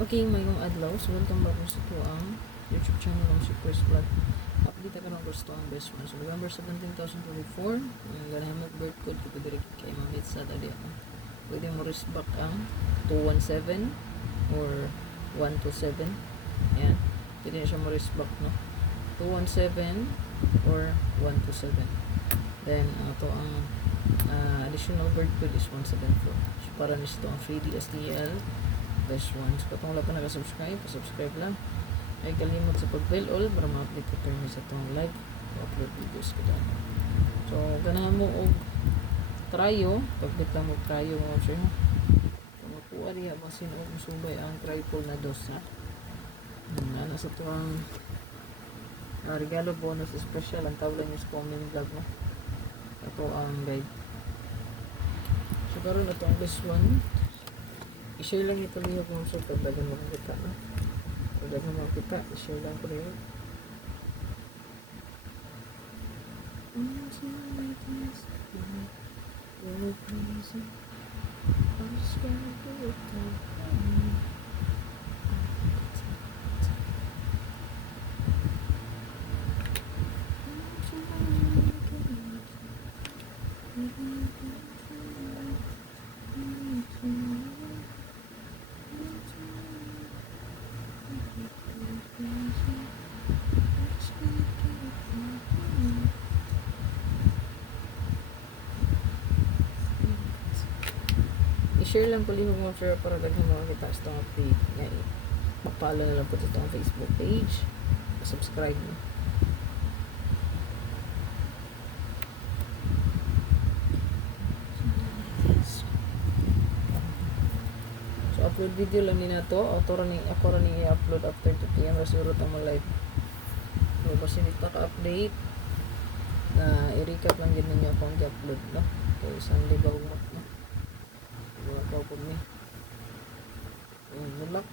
Okay, mayong adlaw. So, welcome back sa ito ang YouTube channel ng si Chris Vlog. Update ka ng gusto ang best one. So, November 17, 2024. Ganahan mo birth code ko pwede kay mamit sa tadi. Pwede mo risk back ang 217 or 127. Ayan. Pwede na siya mo risk back, no? 217 or 127. Then, ito ang additional birth code is 174. So, para nito ang 3D STL best ones. Kung wala pa nakasubscribe, subscribe lang. Ay kalimot sa pag-bell all para ma-update ko kayo sa itong live upload videos ko dyan. So, ganahan mo og tryo. Pagbit lang mo tryo mga sir. Kung makuha rin habang sino og musubay ang triple na dos ha. Nasa ito ang regalo bonus special. Ang tawag niyo sa comment vlog mo. Ito ang guide. So, karoon ito ang best one. I-share lang ito niyo kung sa pagdagan mo kita, no? Pagdagan mo kita, i-share lang ko rin. I-share lang ko lihog mo sir para daghan mo kita sa itong update. Yan, magpala na lang po itong Facebook page. Subscribe mo. So, upload video lang din na to. Ako rin i-upload after 2 p.m. Rasurot ang live. So, basta nito ka-update na i-recap lang din ninyo akong i-upload, no? So, isang libaw mo, no? Wala pa po niya. Good luck.